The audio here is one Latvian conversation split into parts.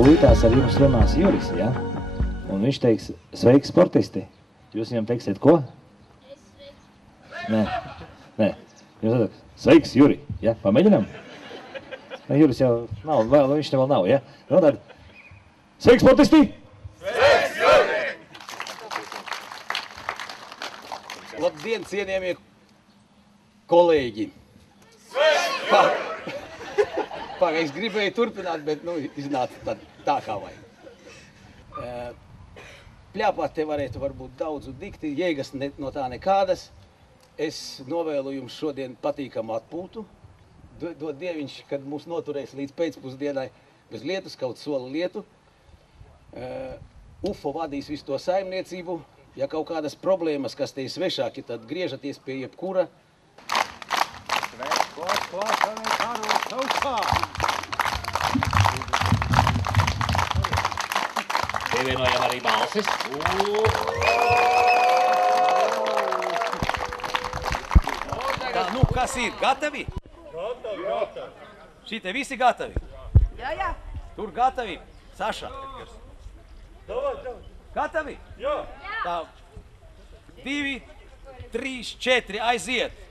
tūlītās ar jums runās Juris, ja? Un viņš teiks, sveiki sportisti. Jūs viņam teiksiet ko? Nē. Jūs teiksiet, sveiks Juri, ja? Pamēģinām? Juris jau nav, viņš te vēl nav, ja? Nu tad, sveiki sportisti! Sveiks Juri! Labdien, cienījamie kolēģi! Es gribēju turpināt, bet iznāca tā kā vajag. Pļāpāt te varētu varbūt daudz un dikti, jēgas no tā nekādas. Es novēlu jums šodien patīkamu atpūtu. Dod Dieviņš, kad mūs noturēs līdz pēcpusdienai bez lietus, kaut sola lietu. UFO vadīs visu to saimniecību. Ja kaut kādas problēmas, kas te ir svešāki, tad griežaties pie jebkura. Pievienojam arī balsis. Tā, kas ir? Gatavi? Gatavi. Šite visi gatavi? Jā. Tur gatavi? Saša? Gatavi? Jā. Tā, 2, 3, 4, aiziet!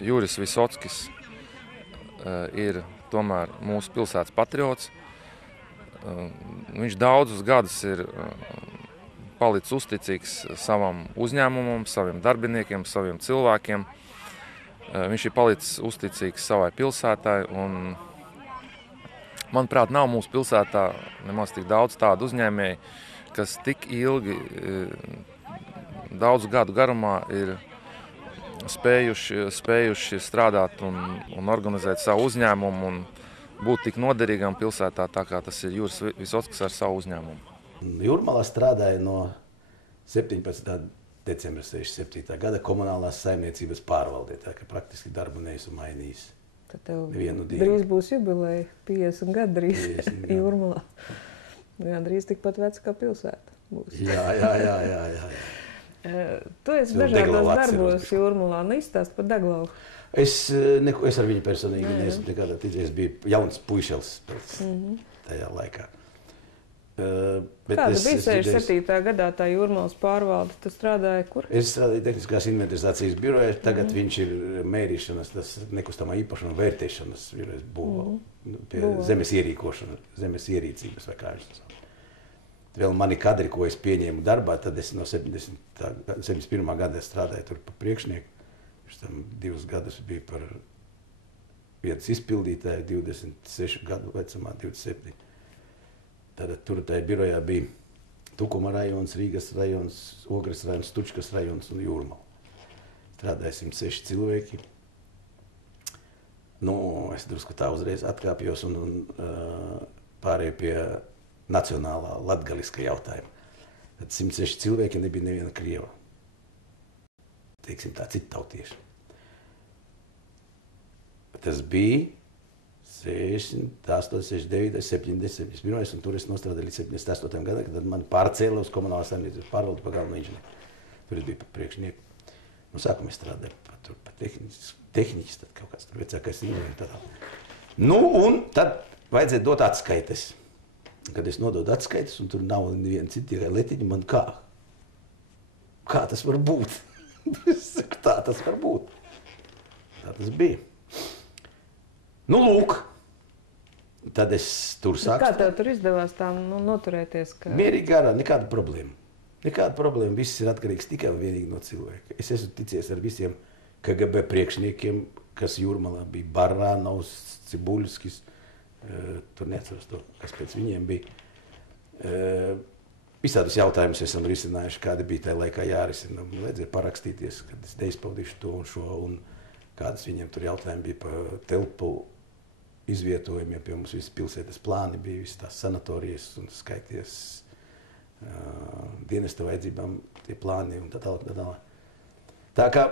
Juris Visockis ir tomēr mūsu pilsētas patriots. Viņš daudzus gadus ir palicis uzticīgs savam uzņēmumam, saviem darbiniekiem, saviem cilvēkiem. Viņš ir palicis uzticīgs savai pilsētai un, manuprāt, nav mūsu pilsētā nemaz tik daudz tādu uzņēmēju, kas tik ilgi, daudzu gadu garumā ir spējuši strādāt un organizēt savu uzņēmumu un būt tik noderīgam pilsētā, tā kā tas ir Juris Visockis ar savu uzņēmumu. Jūrmalā strādāja no 17. decembra 67. gada komunālās saimniecības pārvaldē, tā ka praktiski darbu neesmu mainījis. Tad tev dienu. Drīz būs jubileja, 50 gadu drīz Jūrmalā. Jā, drīz tikpat veca kā pilsēta būs. Jā. Tu esi dažādos darbos Jūrmalā, izstāst par Deglavu. Es ar viņu personīgi neesmu nekādā ticies, es biju jauns puišels tajā laikā. Kāda bija 67. gadā tā Jūrmalas pārvalde? Tu strādāji kur? Es strādāju tehniskās inventarizācijas birojā, tagad viņš ir mērīšanas, tas nekustamā īpašuma vērtēšanas birojas pie zemes ierīkošana, zemes ierīcības vai kā viņš tas. Vēl mani kadri, ko es pieņēmu darbā, tad es no 71. gada strādāju tur par priekšnieku. Pirms tam 2 gadus biju par vietas izpildītāju, 26 gadu vecumā, 27. Tad tur tajā birojā bija Tukuma rajons, Rīgas rajons, Ogres rajons, Stučkas rajons un Jūrmala. Strādāja 106 cilvēki. Es drusku tā uzreiz atkāpjos un pārēju pie nacionālā latgaliska jautājuma. Tad 106 cilvēki nebija neviena krieva. Teiksim tā, citi tautieši. Tas bija 68, 69, 70, 71, un tur es nostrādāju līdz 78. gadam, kad mani pārcēla uz komunālās saimniecības pārvaldu pa galveno inženieri. Tur es biju par priekšnieku. No sākuma es strādāju par tehniķis, tad kaut kāds tur vecākais inženieris. Un tad vajadzēja dot atskaites. Kad es nododu atskaites, un tur nav neviena cita tikai letiņa, man kā tas var būt? Es saku, tā tas var būt. Tā tas bija. Lūk. Tad es tur sāku. Kā tev tur izdevās tā noturēties? Mierīgi garā, nekāda problēma. Nekāda problēma, viss ir atkarīgs tikai un vienīgi no cilvēka. Es esmu ticies ar visiem KGB priekšniekiem, kas Jūrmalā bija Barānovs, Cibuļskis, tur neatceros to, kas pēc viņiem bija. visādus jautājumus esam risinājuši, kādi bija tajā laikā jārisina. Vajadzēja parakstīties, kad es neizpaudīšu to un šo, un kādas viņiem tur jautājumi bija par telpu izvietojumiem, pie mums visas pilsētas plāni bija, visas tās sanatorijas un skaities dienesta vajadzībām tie plāni un tā tālāk. Tā kā,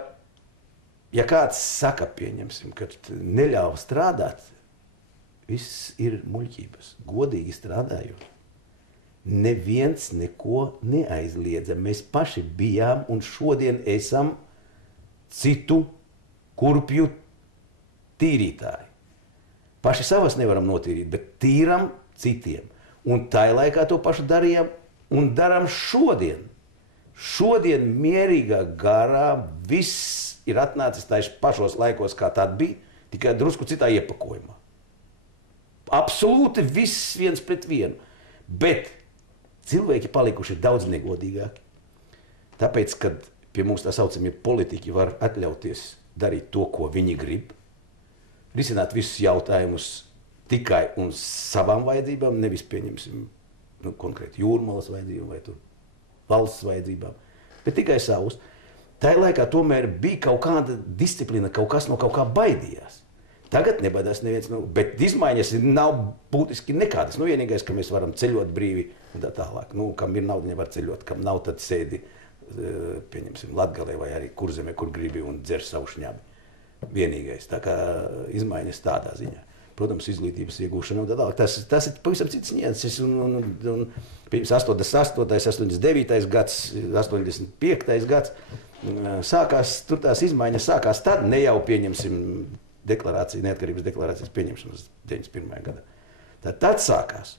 ja kāds saka, pieņemsim, ka neļauj strādāt, viss ir muļķības, godīgi strādājot. Neviens neko neaizliedza. Mēs paši bijām un šodien esam citu kurpju tīrītāji. Paši savas nevaram notīrīt, bet tīram citiem. Un tajā laikā to pašu darījām un darām šodien. Šodien mierīgā garā viss ir atnācis taiši pašos laikos, kā tad bija, tikai drusku citā iepakojumā. Absolūti viss viens pret vienu. Bet cilvēki palikuši daudz negodīgāki. Tāpēc, kad pie mums tā saucamie politiķi var atļauties darīt to, ko viņi grib, risināt visus jautājumus tikai un savām vajadzībām, nevis pieņemsim konkrēti Jūrmalas vajadzībām vai valsts vajadzībām, bet tikai savus. Tajā laikā tomēr bija kaut kāda disciplīna, kaut kas no kaut kā baidījās. Tagad nebaidās neviens, bet izmaiņas nav būtiski nekādas. Vienīgais, ka mēs varam ceļot brīvi un tā tālāk. Kam ir nauda, nevar ceļot, kam nav, tad sēdi, pieņemsim, Latgalē vai arī Kurzemē, kur gribi un dzer savu šņabi. Vienīgais. Tā kā izmaiņas tādā ziņā. Protams, izglītības iegūšana un tā tālāk. Tas ir pavisam cits nianses. Pirms 88., 89. gads, 85. gads sākās, tur tās izmaiņas sākās tad, ne jau pieņemsim deklarāciju, neatkarības deklarācijas pieņemšanas 91. gadā. Tad sākās.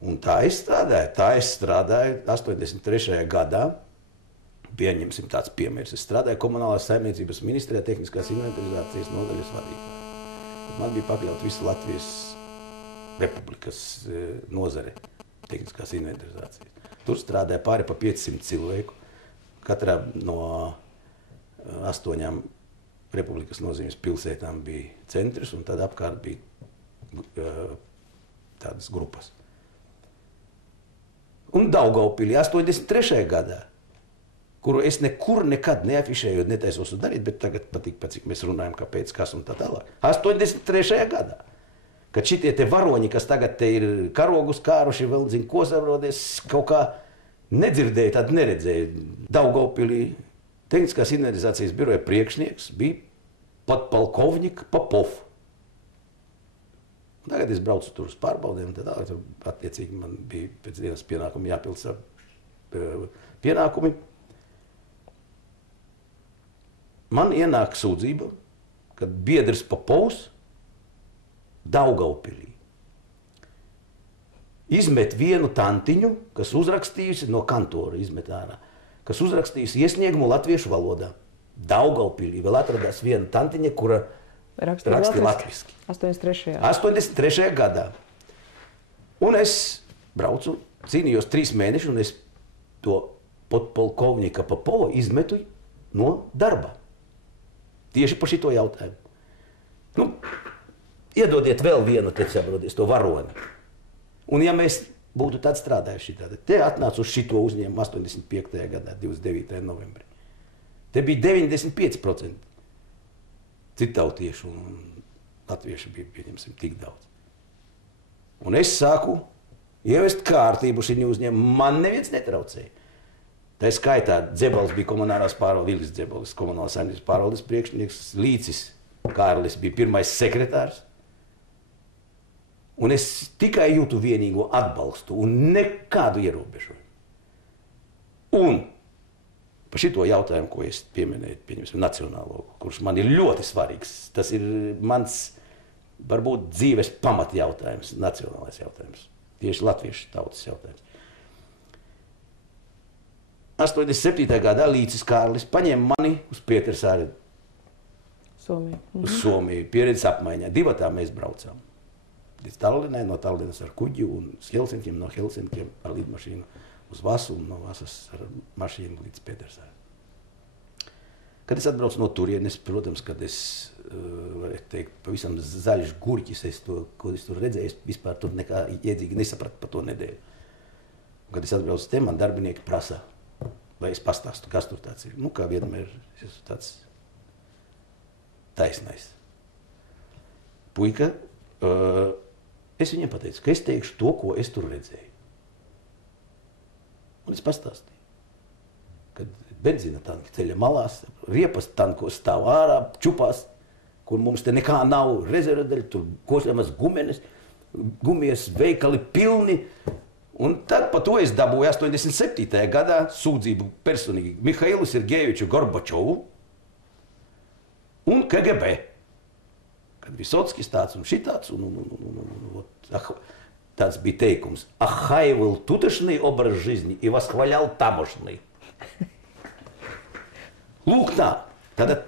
Un tā es strādāju 83. gadā, pieņemsim tāds piemērs. Es strādāju Komunālās saimniecības ministrijā tehniskās inventarizācijas nodaļas vadītāju. Man bija pakļaut visu Latvijas Republikas nozare tehniskās inventarizācijas. Tur strādāja pāri pa 500 cilvēku. Katrā no 8 Republikas nozīmes pilsētām bija centrs, un tad apkārt bija tādas grupas. Un Daugavpilī 83. gadā, kuru es nekur nekad neafišēju, netaisos to darīt, bet tagad patīk, cik mēs runājam, kāpēc, kas un tā tālāk. 83. gadā, kad šitie te varoņi, kas tagad te ir karogus kāruši, vēl zin, ko saproties, kaut kā nedzirdēja, tad neredzēja. Daugavpilī tehniskās inventarizācijas biroja priekšnieks bija podpolkovnik Popov. Tagad es braucu tur uz pārbaudēm, tad attiecīgi man bija pēc dienas pienākumi jāpild savu pienākumi. Man ienāk sūdzība, kad biedrs Popovs Daugavpilī izmet vienu tantiņu, kas uzrakstījusi no kantora izmet ārā, kas uzrakstījusi iesniegumu latviešu valodā. Daugavpilī vēl atradās viena tantiņa, kura rakstīja latviski. 83. gadā. Un es braucu, cīnījos 3 mēnešus, un es to podpolkovnika Popova izmetu no darba. Tieši par šito jautājumu. Iedodiet vēl vienu, te saproties, to varoni. Un ja mēs būtu tad strādājuši tādi, te atnāca uz šito uzņēmumu 85. gadā, 29. novembrī. Te bija 95% citautiešu un latvieši bija, pieņemsim, tik daudz. Un es sāku ievest kārtību šī uzņēmumu, man neviens netraucēja. Tā skaitā Dzebals bija komunālās pārvaldes, Vilis Dzebals, komunālās saimniecības pārvaldes priekšnieks, Līcis Kārlis bija pirmais sekretārs. Un es tikai jūtu vienīgo atbalstu un nekādu ierobežojumu. Un par šito jautājumu, ko es pieminēju, pieņemsim, nacionālo, kurš man ir ļoti svarīgs, tas ir mans, varbūt, dzīves pamatjautājums, nacionālais jautājums, tieši latviešu tautas jautājums. 87. gadā Līcis Kārlis paņēma mani uz Pietersāri, uz Somiju, pieredzes apmaiņā. 2 mēs braucām. Līdz Tallinai, no Tallinas ar kuģi un uz Helsinkiem, no Helsinkiem ar lidmašīnu uz Vasu un no Vasas ar mašīnu līdz Pietersāri. Kad es atbraucu no turienes, protams, kad es, varētu teikt, pavisam zaļš gurķis, ko es tur redzēju, es vispār tur nekā iedzīgi nesapratu par to nedēļu. Kad es atbraucu uz te, man darbinieki prasa, vai es pastāstu, kas tur tāds ir. Nu, kā vienmēr, es esmu tāds taisnais. Puika, es viņiem pateicu, ka es teikšu to, ko es tur redzēju. Un es pastāstīju, kad benzina tanki ceļa malās, riepas tankos stāv ārā, čupās, kur mums te nekā nav rezervedaļa, tur košļamas gumijas veikali pilni. Un tad pa to es dabūju 87. gadā sūdzību personīgi Mihailu Sergejeviču Gorbačovu un KGB. Kad Visotskis tāds un šitāds, tāds bija teikums. Ахаивал тутошный образ жизни и восхвалял тамошный. Lūk tā. Tad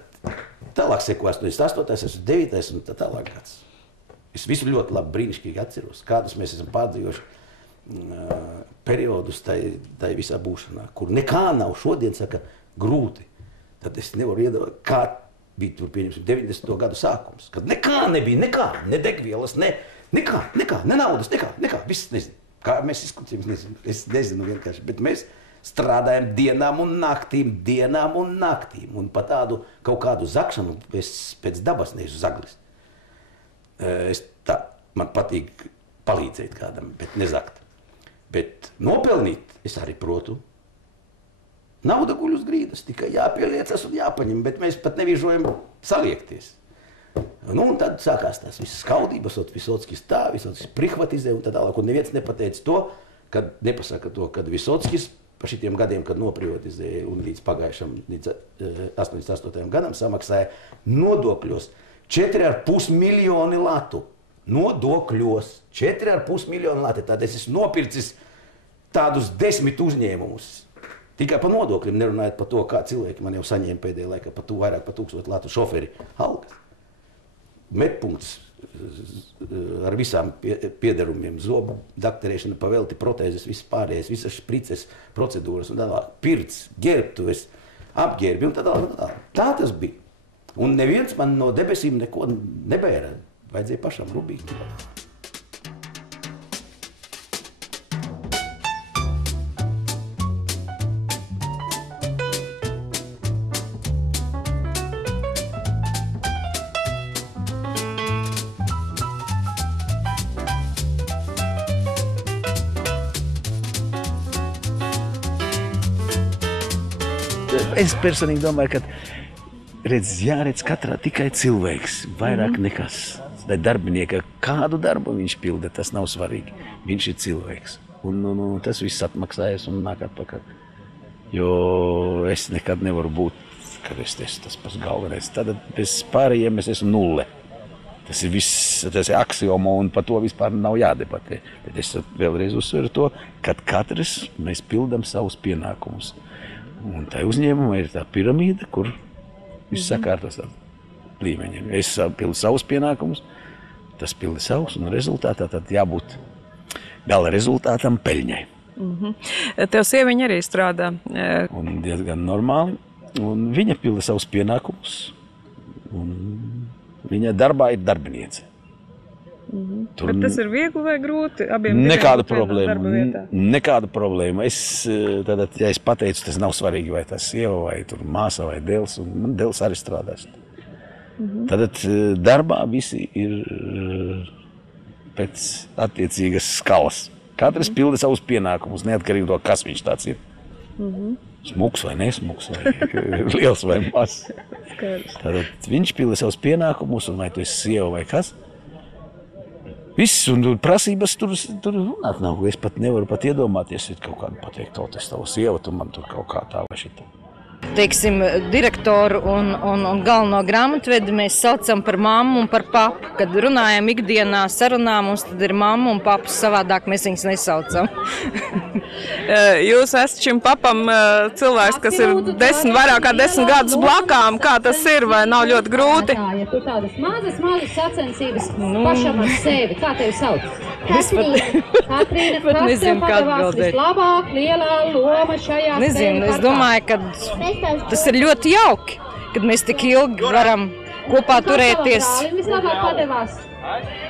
tālāk seko 88, 89 un tā tālāk gads. Es visu ļoti labi brīnišķīgi atceros, kādus mēs esam pārdzīvojuši periodus tai visā būšanā, kur nekā nav šodien, saka, grūti. Tad es nevaru iedomāt, kā bija tur, pieņemsim, 90. gadu sākums, kad nekā nebija, ne degvielas, nekā, ne naudas, nekā, viss nezinu. Kā mēs izskatījām, es nezinu vienkārši, bet mēs strādājam dienām un naktīm, un pa tādu kaut kādu zakšanu es pēc dabas neesmu zaglis. Man patīk palīdzēt kādam, bet nezakt. Bet nopelnīt es arī protu. Nauda guļ uz grīdas, tikai jāpieliecas un jāpaņem, bet mēs pat nevīžojam saliekties. Nu, un tad sākās tās visas skaudības, Visotskis tā, Visotskis prihvatizē un tā tālāk, un neviens nepateica to, kad nepasaka to, kad Visotskis pa šitiem gadiem, kad noprivatizēja un līdz pagājušam, līdz 88. gadam samaksāja nodokļos 4,5 miljoni latu. Nodokļos 4,5 miljoni lati. Tad es esmu nopircis tādus 10 uzņēmumus. Tikai par nodokļiem, nerunājot par to, kā cilvēki man jau saņēma pēdējā laikā par vairāk par 1000 latu šoferi algas. Medpunkts ar visām piederumiem, zobu dakterēšana, pavelti, protēzes, visas pārējais, visas šprices, procedūras un tālāk. Pirts, ģērbtuves, apģērbi un tā tālāk. Tā tas bija. Un neviens man no debesīm neko nebēra. Vajadzēja pašam rūpīgi. Es personīgi domāju, ka jāredz katrā tikai cilvēks, vairāk nekas. Lai darbinieka kādu darbu viņš pilda, tas nav svarīgi. Viņš ir cilvēks. Un tas viss atmaksājas un nāk atpakaļ. Jo es nekad nevaru būt, kad es esmu tas pats galvenais. Tad bez pārējiem es esmu nulle. Tas ir viss, tas ir aksioma un par to vispār nav jādebatē. Bet es vēlreiz uzsveru to, kad katrs mēs pildam savus pienākumus. Un tā uzņēmuma ir tā piramīda, kur viss sakārtos līmeņiem. Es pildu savus pienākumus, tas pilda savus, un rezultātā tad jābūt gala rezultātam peļņai. Tev sieviņa arī strādā? Un diezgan normāli, un viņa pilda savus pienākumus, un viņa darbā ir darbiniece. Bet tas ir viegli vai grūti? Nekāda problēma. Nekāda problēma. Ja es pateicu, tas nav svarīgi, vai tas sieva, vai tur māsa, vai dēls, un man dēls arī strādās. Tad darbā visi ir pēc attiecīgas skalas. Katrs pilda savus pienākumus, neatkarīgi no kas viņš tāds ir. Smuks vai nesmuks, vai liels vai mazs. Tad viņš pilda savus pienākumus, un vai tu esi sieva vai kas. Viss, un prasības tur runāt nav. Es pat nevaru pat iedomāties, kaut kādu pateikt, es tavu sievu, tu man tur kaut kā tā vai šitā. Teiksim, direktoru un galveno grāmatvedi mēs saucam par mammu un par papu. Kad runājam ikdienā sarunā, mums tad ir mamma un papas, savādāk mēs viņus nesaucam. Jūs esat šim papam cilvēks, kas ir vairāk kā 10 gadus blakām. Kā tas ir, vai nav ļoti grūti? Ja tu tādas mazas sacensības pašam ar sevi, kā tevi sauc? Katrīna, kas tev padavās vislabāk, lielā loma šajā spēļu? Nezinu, es domāju, ka tas ir ļoti jauki, kad mēs tik ilgi varam kopā turēties. Vislabāk padevās?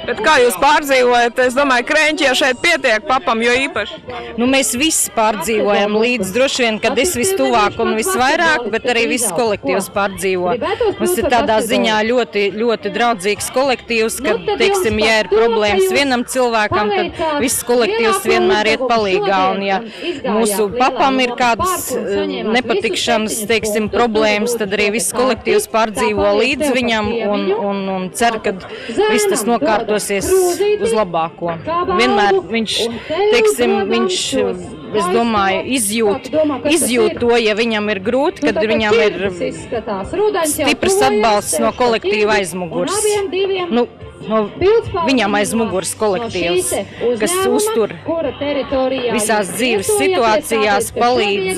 Bet kā jūs pārdzīvojat? Es domāju, Krenķi jau šeit pietiek papam, jo īpaši. Nu, mēs visi pārdzīvojam līdz droši vien, kad es vistuvāk un visvairāk, bet arī viss kolektīvs pārdzīvo. Mums ir tādā ziņā ļoti, ļoti draudzīgs kolektīvs, kad, teiksim, ja ir problēmas vienam cilvēkam, tad viss kolektīvs vienmēr iet palīgā. Un ja mūsu papam ir kādas nepatikšanas, teiksim, problēmas, tad arī viss kolektīvs pārdzīvo līdz viņam un cer, ka viss tas nokārtosies uz labāko. Vienmēr viņš, teiksim, es domāju, izjūt to, ja viņam ir grūti, kad viņam ir stiprs atbalsts no kolektīva aizmugurs. Viņam aiz muguras kolektīvs, kas uztur visās dzīves situācijās, palīdz.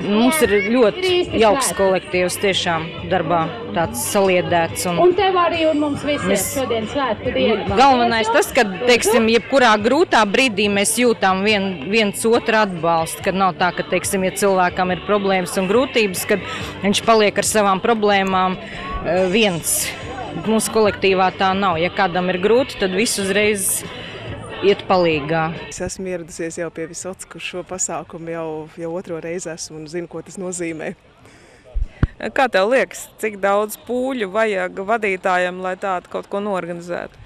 Mums ir ļoti jauks kolektīvs tiešām darbā, tāds saliedēts. Un tev arī un mums visiem šodien svētku dienu. Galvenais tas, ka, teiksim, jebkurā grūtā brīdī mēs jūtām viens otru atbalstu, kad nav tā, ka, teiksim, ja cilvēkam ir problēmas un grūtības, kad viņš paliek ar savām problēmām viens. Mūsu kolektīvā tā nav. Ja kādam ir grūti, tad viss uzreiz iet palīgā. Es esmu ieradusies jau pie Visotskas šo pasākumu jau otro reizi esmu un zinu, ko tas nozīmē. Kā tev liekas, cik daudz pūļu vajag vadītājiem, lai tādu kaut ko norganizētu?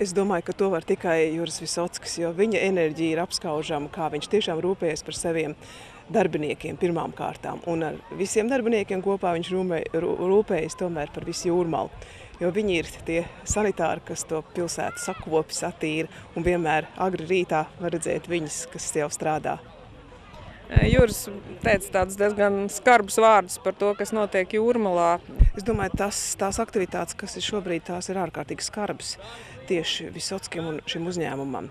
Es domāju, ka to var tikai Juris Visotskas, jo viņa enerģija ir apskaužama, kā viņš tiešām rūpējas par saviem darbiniekiem pirmām kārtām. Un ar visiem darbiniekiem kopā viņš rūpējas tomēr par visu Jūrmalu. Jo viņi ir tie sanitāri, kas to pilsētu sakopi, satīra, un vienmēr agri rītā var redzēt viņus, kas jau strādā. Juris teica tādus diezgan skarbus vārdus par to, kas notiek Jūrmalā. Es domāju, tās aktivitātes, kas ir šobrīd, tās ir ārkārtīgi skarbas tieši Visotskim un šim uzņēmumam.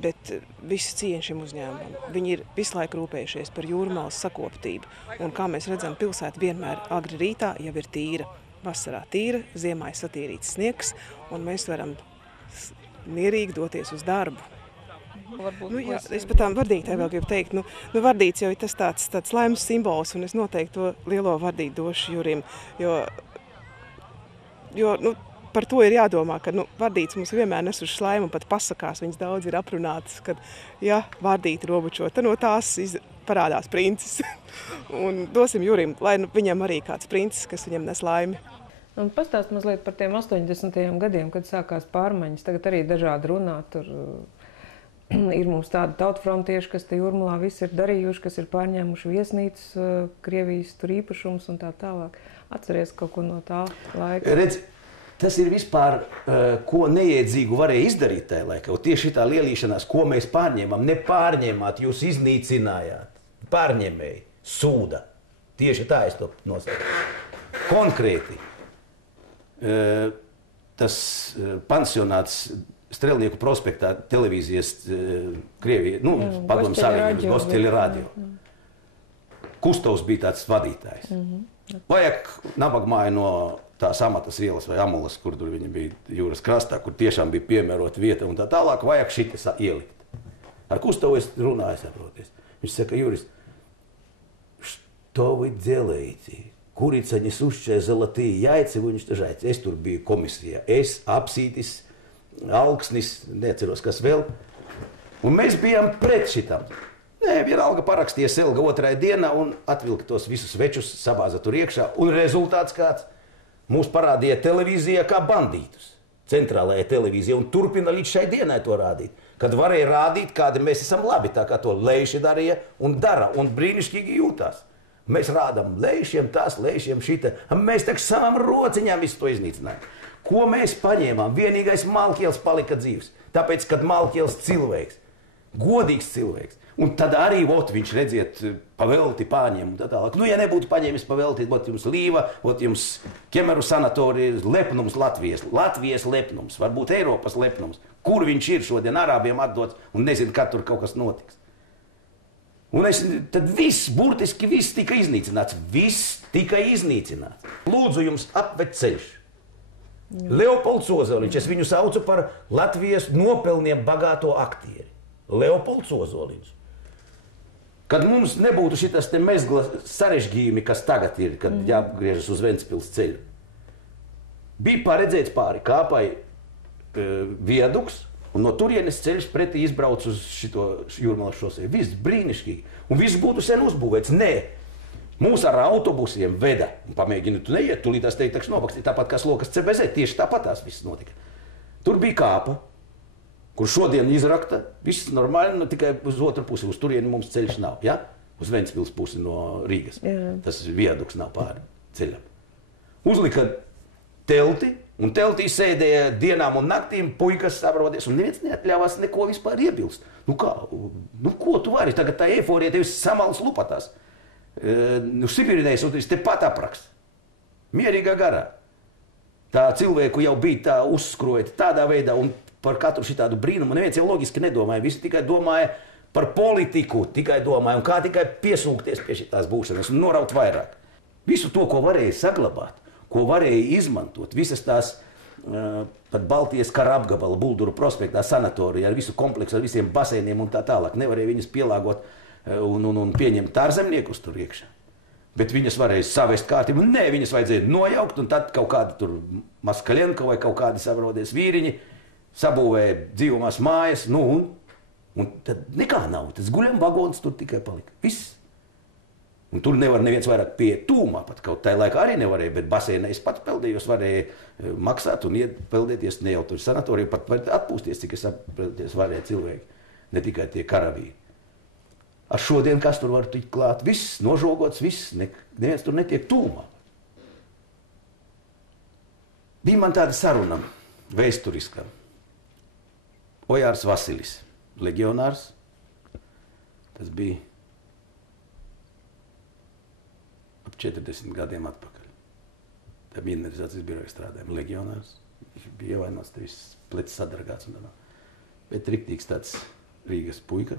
Bet visi cieņi šim uzņēmumam. Viņi ir visu laiku rūpējušies par Jūrmalas sakoptību. Un kā mēs redzam, pilsēta vienmēr agri rītā jau ir tīra. Vasarā tīra, ziemā ir satīrīts sniegs, un mēs varam mierīgi doties uz darbu. Es pat tām vardītāji vēl gribu teikt. Vardīts jau ir tas tāds laimes simbols, un es noteikti to lielo vardīti došu Jurim. Jo par to ir jādomā, ka vardīts mums vienmēr nes uz slaimu, un pat pasakās viņas daudz ir aprunātas, kad, ja vardīti robučo, tad no tās parādās princis. Un dosim Jurim, lai viņam arī kāds princis, kas viņam nes laimi. Pastāst mazliet par tiem 80. gadiem, kad sākās pārmaiņas. Tagad arī dažādi runā. Tur ir mums tādi tautfrontieši, kas te Jūrmalā viss ir darījuši, kas ir pārņēmuši viesnīcas, Krievijas tur īpašums un tā tālāk. Atceries kaut ko no tā laika? Redz, tas ir vispār, ko neiedzīgu varēja izdarīt tajā laikā. Tieši tā lielīšanās, ko mēs pārņēmām, nepārņēmāt, jūs iznīcinājāt. Pārņēmēji, sūda. Tieši tā es to nosaucu. Konkrēti, tas pansionāts Strelnieku prospektā televīzijas Krievija, padomu savienības, Gosteļa radio. Kustovs bija tāds vadītājs. Vajag nabagmāju no tās Amatas ielas vai Amulas, kur tur viņa bija jūras krastā, kur tiešām bija piemērota vieta un tā tālāk, vajag šitas ielikt. Ar Kustovu es runāju, saproties. Viņš saka, Juris, что вы делаете? Курица, несущая золотые яйца, вы уничтожаете. Es tur biju komisijā. Es, Apsītis, Alksnis, neatceros, kas vēl. Un mēs bijām pret šitam. Vienalga parakstīja Selga otrajā dienā un atvilka tos visus večus, sabāza tur iekšā. Un rezultāts kāds? Mūs parādīja televīzijā kā bandītus. Centrālajā televīzijā un turpina līdz šai dienai to rādīt. Kad varēja rādīt, kādi mēs esam labi, tā kā to Leiši darīja un dara un brīnišķīgi jūtās. Mēs rādām Leišiem tas, Leišiem šita. Mēs tak savām rociņām visu to iznīcinājām. Ko mēs paņēmām? Vienīgais Malkiels palika dzīvs. Tāpēc, kad Malkiels cilvēks, godīgs cilvēks, un tad arī, viņš redziet, pavelti paņem un tā tālāk. Ja nebūtu paņēmis pavelti, jums Līva, jums Ķemeru sanatorija, lepnums Latvijas. Latvijas lepnums, varbūt Eiropas lepnums. Kur viņš ir šodien Arābiem atdots un nezinu, kad tur kaut kas notiks. Un tad viss, burtiski viss tika iznīcināts. Viss tika iznīcināts. Lūdzu jums apved ceļš. Leopolds Ozoliņš, es viņu saucu par Latvijas nopelniem bagāto aktieri. Leopolds Ozoliņš. Kad mums nebūtu šitas te mezgla sarežģījumi, kas tagad ir, kad jāgriežas uz Ventspils ceļu. Bija paredzēts pāri kāpai viaduks, un no turienes ceļš pretī izbrauc uz šito Jūrmalas šoseju. Viss brīnišķīgi. Un viss būtu sen uzbūvēts. Nē, mūs ar autobusiem veda. Un pamēģina, tu neiet, tu līdās teikt, nobakstīt tāpat kā Slokas CBZ. Tieši tāpat tās viss notika. Tur bija kāpa, kur šodien izrakta. Viss normāli, tikai uz otru pusi. Uz turieni mums ceļš nav, ja? Uz Ventspils pusi no Rīgas. Jā. Tas viaduks nav pāri ceļam. Uzlika telti, un teltī sēdēja dienām un naktīm puikas saprodies, un neviens neatļāvās neko vispār iebilst. Nu kā, nu ko tu vari? Tagad tā eiforija tevis samals lupatās. Sibirinējs un te pat aprakst. Mierīgā garā. Tā cilvēku jau bija tā uzskrojeta tādā veidā, un par katru šitādu brīnumu neviens jau loģiski nedomāja. Visi tikai domāja par politiku, tikai domāja, un kā tikai piesūkties pie šitās būšanas un noraut vairāk. Visu to, ko varēja saglabāt, ko varēja izmantot, visas tās pat Baltijas kara apgabala, Bulduru prospektā sanatorija ar visu kompleksu, ar visiem basēniem un tā tālāk. Nevarēja viņas pielāgot un pieņemt ārzemniekus tur iekšā. Bet viņas varēja savest kārtību. Nē, viņas vajadzēja nojaukt, un tad kaut kāda tur Maskaļenko vai kaut kādi saprodies vīriņi sabūvēja dzīvomās mājas, nu un tad nekā nav. Tas guļam vagons tur tikai palika. Viss. Un tur nevar neviens vairāk pie tūmā, pat kaut tajā laikā arī nevarēja, bet basēnē es pats peldējos, varēja maksāt un iet peldēties, ne jau tur sanatoriju, pat atpūsties, cik es sapraties varēja cilvēki, ne tikai tie karavīri. Ar šodien kas tur var tikt klāt? Viss nožogots, viss, neviens tur netiek tūmā. Bija man tāda saruna vēsturiska. Ojārs Vasilis, legionārs, tas bija 40 gadiem atpakaļ. Tā mineralizācijas biroja strādājuma legionārs. Viņš bija ievainots, viss plecs sadragāts un tā. Bet riktīgs tāds Rīgas puika,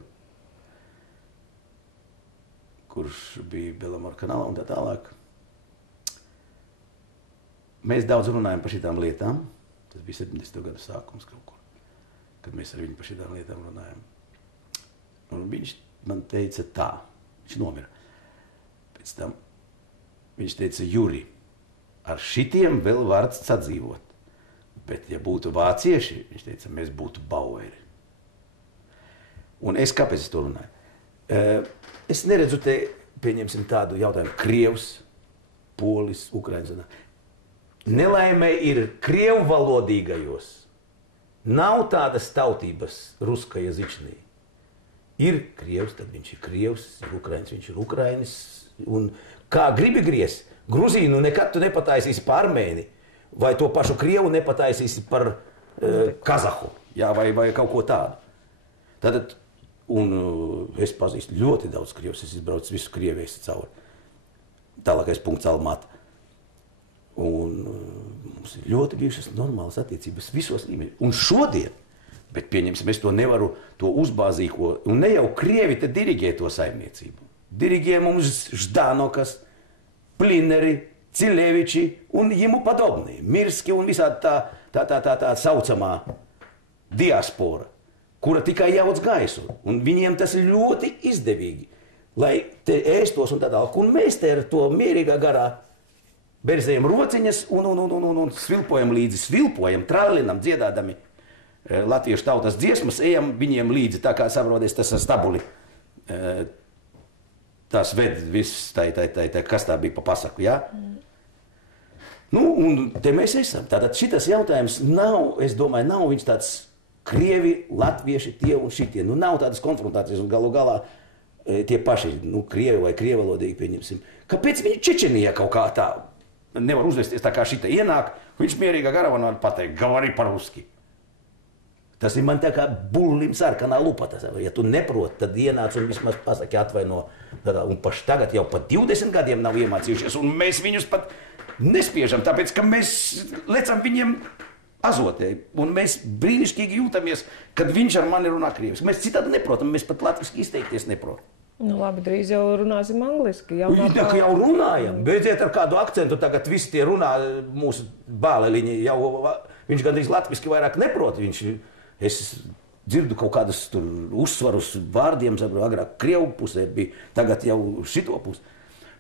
kurš bija Belamora kanālā un tā tālāk. Mēs daudz runājam par šitām lietām. Tas bija 70. gadu sākums kaut kur, kad mēs ar viņu par šitām lietām runājam. Un viņš man teica tā, viņš nomira. Pēc tam viņš teica, Juri, ar šitiem vēl vārds sadzīvot. Bet, ja būtu vācieši, viņš teica, mēs būtu baueri. Un kāpēc es to runāju? Es neredzu te, pieņemsim tādu jautājumu, Krievs, Polis, Ukrainas. Nelaimē ir krievu valodīgajos. Nav tādas tautības ruskajazičnī. Ir Krievs, tad viņš ir Krievs, ir Ukrainis, viņš ir Ukrainis. Un kā gribi griezt, Gruzīnu nekad tu nepataisīsi par armēni, vai to pašu Krievu nepataisīsi par Kazahu, jā, vai kaut ko tādu. Tātad, un es pazīstu ļoti daudz Krievus, es izbraucu visu Krievijas cauri. Tālākais punkts Almata. Un mums ir ļoti bijušas normālas attiecības visos līmeņos. Un šodien, bet pieņemsim, es to nevaru to uzbāzīko, un ne jau Krievi te diriģē to saimniecību. Diriģē mums Ždanokas, Plineri, Cileviči un jimu padobnī. Mirski un visādi tā saucamā diaspora, kura tikai jauc gaisu. Un viņiem tas ir ļoti izdevīgi, lai te ēstos un tā tālāk. Un mēs te ar to mierīgā garā berzējam rociņas un svilpojam līdzi, svilpojam, trallinam, dziedādami latviešu tautas dziesmas, ejam viņiem līdzi, tā kā saprodies tas ar stabuli. Tās ved viss, kas tā bija pa pasaku, jā? Nu, un te mēs esam. Tātad šitas jautājums nav, es domāju, nav viņš tāds krievi, latvieši, tie un šitie. Nu, nav tādas konfrontācijas un galu galā tie paši, nu, krievi vai krievalodīgi pieņemsim. Kāpēc viņi Čečenijā kaut kā tā nevar uzvesties tā kā šita ienāk, viņš mierīgā garā var pateikt, gavari par ruski. Tas ir man tā kā bullim sarkanā lupata. Ja tu neproti, tad ienāc un vismaz pasaki atvaino. Un paši tagad jau pat 20 gadiem nav iemācījušies, un mēs viņus pat nespiežam, tāpēc, ka mēs lecam viņiem azotē. Un mēs brīnišķīgi jūtamies, kad viņš ar mani runā krieviski. Mēs citādi neprotam, mēs pat latviski izteikties neprotam. Nu labi, drīz jau runāsim angliski. Jau runājam. Beidziet ar kādu akcentu, tagad visi tie runā mūsu bāleliņi. Viņš gandrīz latviski vairāk neprot. Es dzirdu kaut kādus uzsvarus vārdiem, agrāk Krievu pusē bija, tagad jau šito pusi.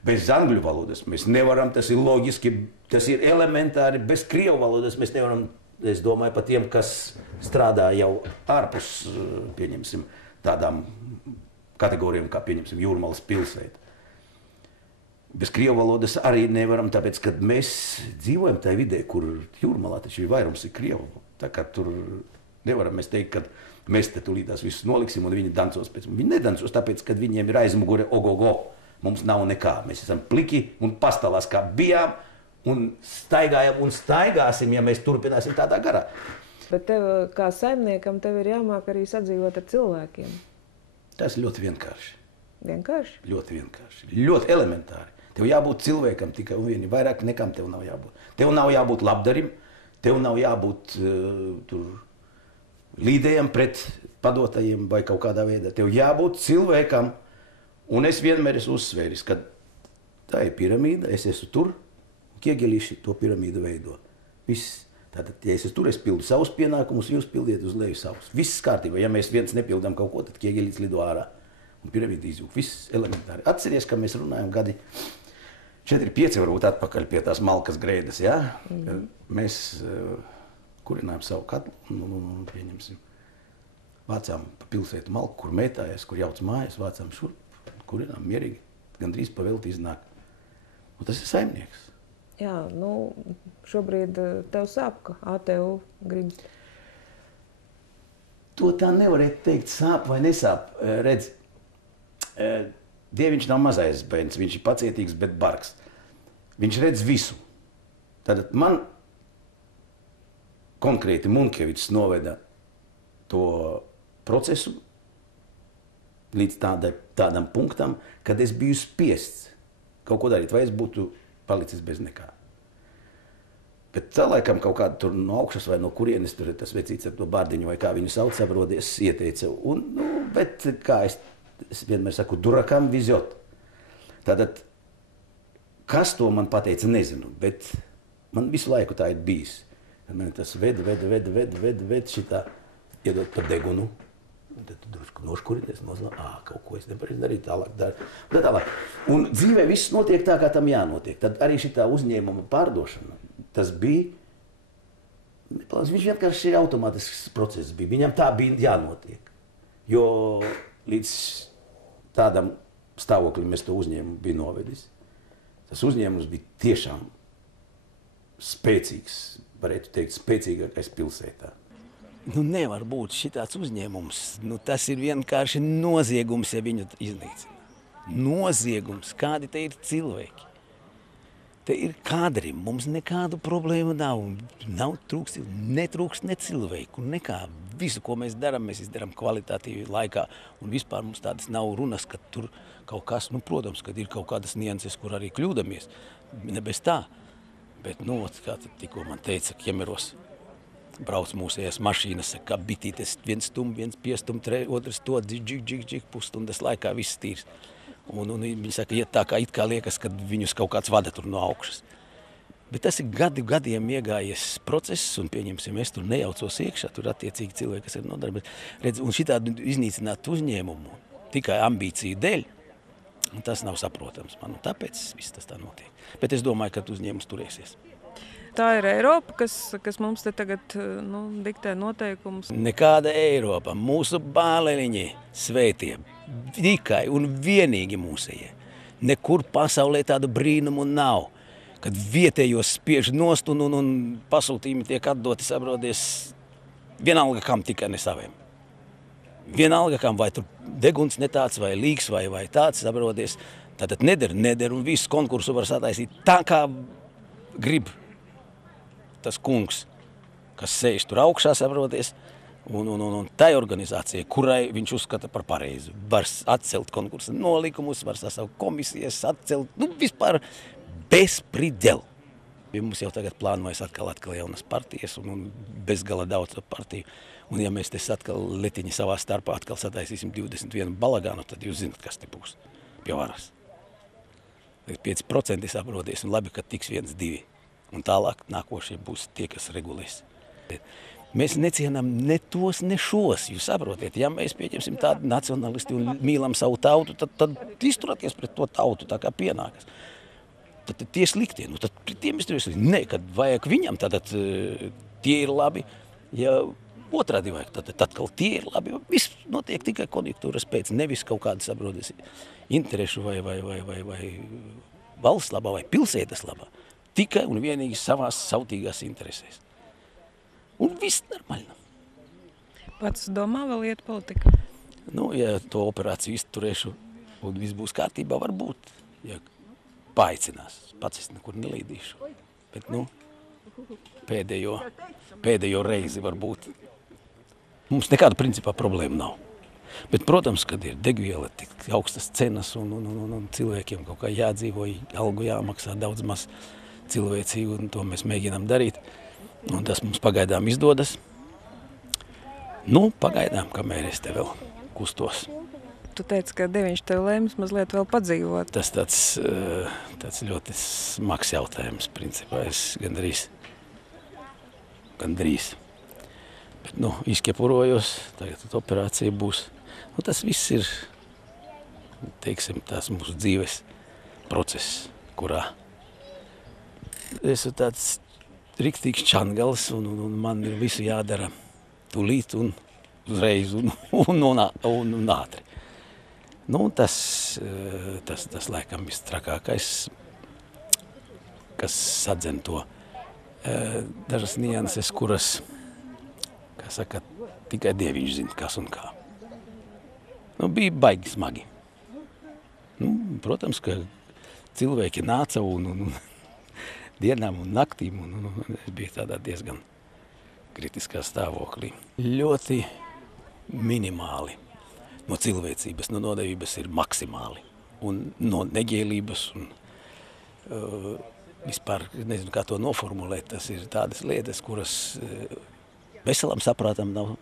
Bez angļu valodas mēs nevaram, tas ir loģiski, tas ir elementāri, bez krievu valodas mēs nevaram, es domāju, par tiem, kas strādā jau ārpus, pieņemsim, tādām kategorijām, kā, pieņemsim, Jūrmalas pilsēta. Bez krievu valodas arī nevaram, tāpēc, kad mēs dzīvojam tajā vidē, kur Jūrmalā taču vairums ir krievu. Tā kā tur nevaram mēs teikt, ka mēs te tūlītās visus noliksim un viņi dancos pēc. Viņi nedancos tāpēc, kad viņiem ir aizmugure ogogo. Mums nav nekā. Mēs esam pliki un pastāvās, kā bijām un staigājam un staigāsim, ja mēs turpināsim tādā garā. Bet tev, kā saimniekam, tev ir jāmāk arī sadzīvot ar cilvēkiem. Tas ir ļoti vienkārši. Vienkārši? Ļoti vienkārši. Ļoti elementāri. Tev jābūt cilvēkam tikai un vieni, vairāk nekam tev nav jābūt. Tev nav jābūt labdarim, tev nav jābūt līdējam pret padotajiem vai kaut kādā veidā. Tev jābūt cilvēkam, un es vienmēr esmu uzsvēris, ka tā ir piramīda, es esmu tur, Kiegelīši to piramīdu veido. Viss. Tātad, ja es esmu tur, es pildu savus pienākumus, jūs pildiet uz leju savus. Viss kārtībā. Ja mēs viens nepildām kaut ko, tad Kiegelīts lido ārā. Un piramīda izjūg. Viss elementāri. Atceries, ka mēs runājam gadi 4-5 varbūt atpakaļ pie tās malkas grēdas, jā? Mēs kurinājām savu katlu un pieņemsim. Vācām pa pilsētu malku, kur mētājas, kur jauc mājas, vācām šurp, kurinām mierīgi, gandrīz pavelti iznāk. Un tas ir saimnieks. Jā, nu, šobrīd tev sāp, ka ATU grib. To tā nevarētu teikt, sāp vai nesāp. Redz, Dieviņš nav mazais bērns, viņš ir pacietīgs, bet bargs. Viņš redz visu. Tātad man konkrēti Munkevičs noveda to procesu līdz tādam punktam, kad es biju spiests kaut ko darīt, vai es būtu palicis bez nekā. Bet tā laikam kaut kāda tur no augšas vai no kurienes tur tas vecīts ar to bārdiņu vai kā viņu sauc, saprodies, ieteica. Un, nu, bet kā es vienmēr saku, durakam vizjot. Tātad, kas to man pateica, nezinu, bet man visu laiku tā ir bijis. Man tas ved šitā, iedot pa degunu, un tad drusku noškurinies, kaut ko es nepareizi darīju, tālāk. Un dzīvē viss notiek tā, kā tam jānotiek. Tad arī šitā uzņēmuma pārdošana, tas bija, viņš vienkārši automātisks process bija, viņam tā bija jānotiek. Jo līdz tādam stāvoklim mēs to uzņēmumu bija novedis. Tas uzņēmums bija tiešām spēcīgs, varētu teikt, spēcīgākais pilsētā. Nu, nevar būt šitāds uzņēmums. Nu, tas ir vienkārši noziegums, ja viņu iznīcina. Noziegums, kādi te ir cilvēki. Te ir kadri, mums nekādu problēmu nav. Nav netrūkst ne cilvēku, nekā. Visu, ko mēs darām, mēs izdarām kvalitatīvi laikā. Un vispār mums tādas nav runas, ka tur kaut kas, nu, protams, kad ir kaut kādas nianses, kur arī kļūdamies. Ne bez tā. Bet, nu, kā tikko man teica, Ķemeros, brauc mūsējās mašīnas, kā bitītes, viens stum, viens piestum, otrs to, džik, pusstundas laikā viss tīrs. Un viņi saka, iet tā kā it kā liekas, kad viņus kaut kāds vada tur no augšas. Bet tas ir gadiem iegājies process, un pieņemsim, es tur nejaucos iekšā, tur attiecīgi cilvēki, kas ir nodarbi. Redz, un šitādu iznīcināt uzņēmumu tikai ambīciju dēļ, un tas nav saprotams man, un tāpēc viss tas tā notiek. Bet es domāju, ka uzņēmums turēsies. Tā ir Eiropa, kas mums te tagad diktē noteikumus. Nekāda Eiropa, mūsu bāleliņi svētie, tikai un vienīgi mūsējie. Nekur pasaulē tādu brīnumu nav, kad vietējos spiež nost un pasūtījumi tiek atdoti, saprodies, vienalga kam, tikai ne saviem. Vienalga kam, vai tur deguns ne tāds, vai līgs, vai tāds, saprodies, tātad neder, un visu konkursu var sataisīt tā, kā grib tas kungs, kas sēž tur augšā, saproties, un tai organizācijai, kurai viņš uzskata par pareizu. Var atcelt konkursa nolikumus, var sasaukt komisijas, atcelt, vispār bezpridel. Mums jau tagad plānojas atkal jaunas partijas un bezgala daudz partiju. Un ja mēs te atkal letiņi savā starpā atkal sataisīsim 21 balagānu, tad jūs zināt, kas te būs pie varas. 5% saproties, un labi, ka tiks 1-2. Un tālāk nākošie būs tie, kas regulēs. Mēs necienām ne tos, ne šos. Jūs saprotiet, ja mēs pieņemsim tādu nacionalisti un mīlam savu tautu, tad izturāties pret to tautu tā kā pienākas. Tad tie sliktie, nu tad tiem ir slikti. Nē, kad vajag viņam, tad tie ir labi. Ja otrādi vajag, tad atkal tie ir labi. Viss notiek tikai konjunktūras pēc, nevis kaut kāda saprotas interešu vai valsts labā vai pilsētas labā. Tikai un vienīgi savās sautīgās interesēs. Un viss normāli. Pats domā vēl iet politika? Nu, ja to operāciju izturēšu un viss būs kārtībā, varbūt, ja paaicinās. Pats es nekur nelīdīšu. Bet, nu, pēdējo reizi varbūt. Mums nekāda principā problēma nav. Bet, protams, kad ir degviela, tik augstas cenas un cilvēkiem kaut kā jādzīvo, algu jāmaksā daudz maz cilvēcīgi, un to mēs mēģinām darīt. Un tas mums pagaidām izdodas. Nu, pagaidām, kamēr es te vēl kustos. Tu teici, ka Deviņš tev lēmis mazliet vēl padzīvot. Tas tāds ļoti smags jautājums, principā. Es gandrīz. Bet, nu, izķepurojos, tagad operācija būs. Nu, tas viss ir, teiksim, tās mūsu dzīves process, kurā esmu tāds riktīgs čangals un man ir visu jādara tūlīt un uzreiz un ātri. Nu, tas laikam viss trakākais, kas sadzen to dažas nianses, kuras, kā saka, tikai Dieviņš zina, kas un kā. Nu, bija baigi smagi. Nu, protams, ka cilvēki nāca un dienām un naktīm, un es biju tādā diezgan kritiskā stāvoklī. Ļoti minimāli no cilvēcības, no nodevības ir maksimāli. Un no neģēlības un vispār, nezinu, kā to noformulēt, tas ir tādas lietas, kuras veselam saprātam nav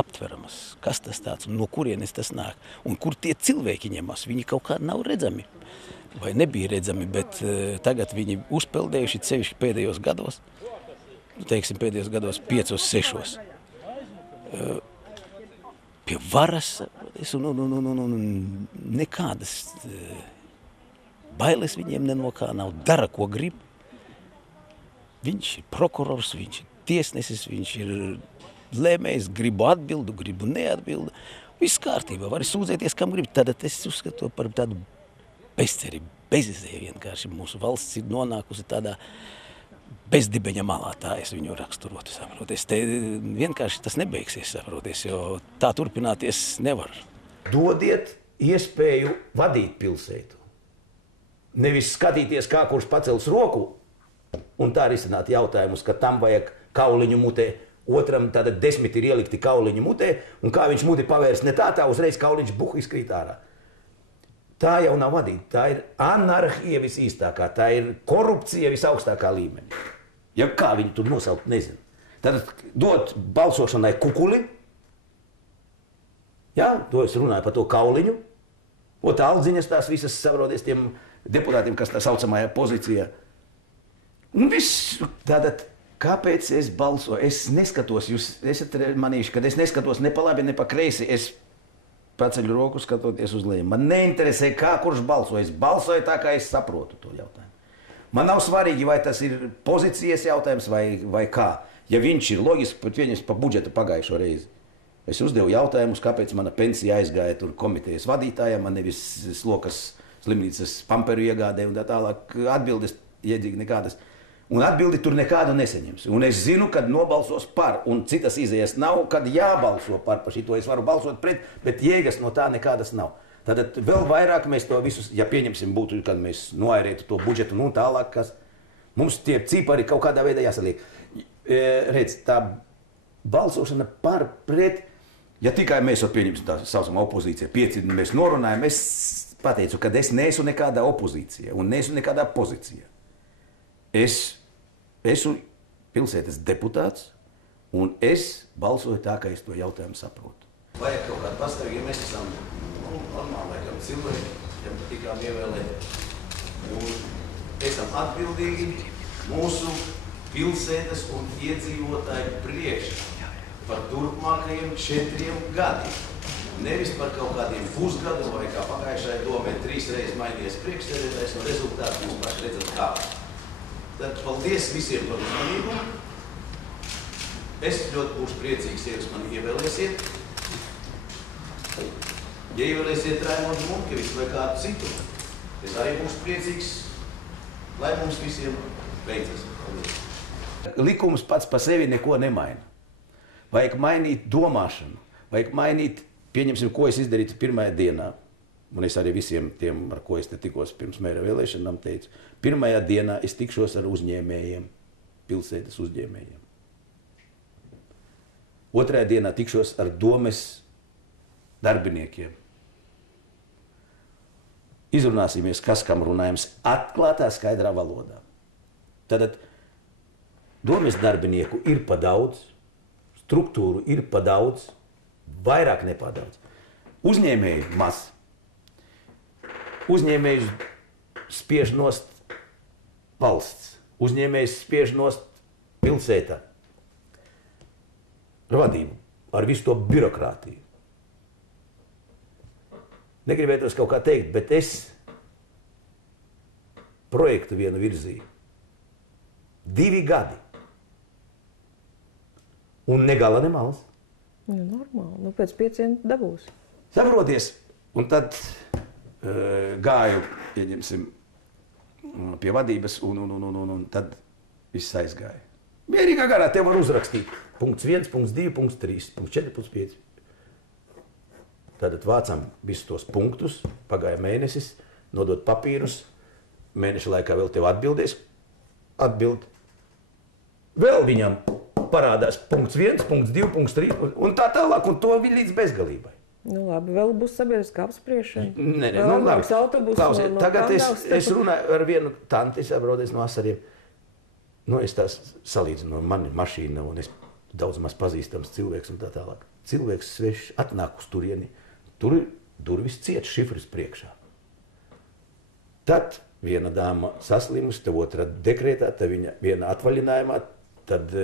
aptveramas. Kas tas tāds un no kurienes tas nāk? Un kur tie cilvēki ņemas? Viņi kaut kā nav redzami. Vai nebija redzami, bet tagad viņi uzpeldējuši sevišķi pēdējos gados, teiksim, pēdējos gados 5-6. Pie varas, un nekādas bailes viņiem nenokā nav, dara, ko grib. Viņš ir prokurors, viņš ir tiesnesis, viņš ir lēmējs, gribu atbildu, gribu neatbildu. Viss kārtībā, var sūdzēties, kam grib, tad es uzskatu par tādu bezcerību, bezizēju vienkārši. Mūsu valsts ir nonākusi tādā bezdibeņa malā, tā es viņu raksturotu, saproties. Te vienkārši tas nebeigsies, saproties, jo tā turpināties nevar. Dodiet iespēju vadīt pilsētu. Nevis skatīties, kā kurš pacels roku un tā risināt jautājumus, ka tam vajag kauliņu mutē, otram tāda 10 ir ielikti kauliņu mutē, un kā viņš muti pavērs ne tā uzreiz kauliņš izkrīt ārā. Tā jau nav vadīta, tā ir anarhija visīstākā, tā ir korupcija visaugstākā līmenī. Ja kā viņi tur nosaukt, nezinu. Tad dot balsošanai kukuli, jā, to es runāju par to kauliņu, ot aldziņas tās visas saproties tiem deputātiem, kas tā saucamajā pozīcijā. Un viss, tātad, kāpēc es balsoju? Es neskatos, jūs esat manījuši, kad es neskatos ne pa labi, ne pa kreisi, es paceļu roku skatoties uz leju. Man neinteresē, kā kurš balso. Es balsoju tā, kā es saprotu to jautājumu. Man nav svarīgi, vai tas ir pozīcijas jautājums vai kā. Ja viņš ir loģiski, pat viņas pa budžetu pagājušo reizi. Es uzdevu jautājumus, kāpēc mana pensija aizgāja tur komitejas vadītājiem, man nevis slokas slimnīcas pamperu iegādē un tā tālāk atbildes iedzīgi nekādas. Un atbildi tur nekādu nesaņems. Un es zinu, kad nobalsos par, un citas izējas nav, kad jābalso par šito. Es varu balsot pret, bet jēgas no tā nekādas nav. Tad vēl vairāk mēs to visus, ja pieņemsim būtu, kad mēs noairētu to budžetu, nu tālāk, kas mums tie cipari kaut kādā veidā jāsaliek. Redz, tā balsošana par, pret, ja tikai mēs jau pieņemsim tā saucamā opozīcija, 5 mēs norunājam, es pateicu, ka es neesmu nekādā opozīcijā un neesmu nekādā pozīcijā. Es esmu pilsētas deputāts, un es balsoju tā, ka es to jautājumu saprotu. Vajag kaut kādu pastāvību, ja mēs esam normāli, laikam cilvēki, ja tikām ievēlēt. Un esam atbildīgi mūsu pilsētas un iedzīvotāju priekšā. par turpmākajiem 4 gadiem. Nevis par kaut kādiem pusgadu vai kā pagājušajā domē 3 reizes mainījies priekšsēdētājs un rezultāti jūs paši redzat kā. Tad paldies visiem par uzmanību. Es ļoti būšu priecīgs, ja jūs mani ievēlēsiet. Ja ievēlēsiet Raimondu Munkevicu vai kādu citu, es arī būšu priecīgs, lai mums visiem veicas. Likums pats par sevi neko nemaina. Vajag mainīt domāšanu, vajag mainīt, pieņemsim, ko es izdarītu pirmajā dienā. Un es arī visiem tiem, ar ko es te tikos pirms mēra vēlēšanām teicu, pirmajā dienā es tikšos ar uzņēmējiem, pilsētas uzņēmējiem. Otrajā dienā tikšos ar domes darbiniekiem. Izrunāsimies, kas kam runājams, atklātā, skaidrā valodā. Tātad domes darbinieku ir pa daudz, struktūru ir pa daudz, vairāk nepā daudz. Uzņēmēji maz. Uzņēmējs spiež nost valsts. Uzņēmējs spiež nost pilsētā. Ar vadību, ar visu to birokrātiju. Negribētos kaut kā teikt, bet es projektu vienu virzīju. 2 gadi. Un ne gala, ne malas. Nu, normāli. Nu, pēc 5 dabūs. Saproties. Un tad gāju, pieņemsim, pie vadības un tad viss aizgāja. Mierīgā garā tev var uzrakstīt. Punkts 1, punkts 2, punkts 3, punkts 4, punkts 5. Tātad vācām visus tos punktus, pagāja mēnesis, nodot papīrus, mēneša laikā vēl tev atbildēs, atbild. Vēl viņam parādās punkts 1, punkts 2, punkts 3 un tā tālāk, un to līdz bezgalībai. Nu labi, vēl būs sabiedriskā apspriešana. Nē, nu labi. Klausiet, tagad es runāju ar vienu tanti, es abrodies no asariem. Nu, es tās salīdzinu, man ir mašīna, un es daudz maz pazīstams cilvēks un tā tālāk. Cilvēks svešs atnāk uz turieni, tur ir durvis ciet šifras priekšā. Tad viena dāma saslimus, tad otra dekrētā, tad viņa viena atvaļinājumā, tad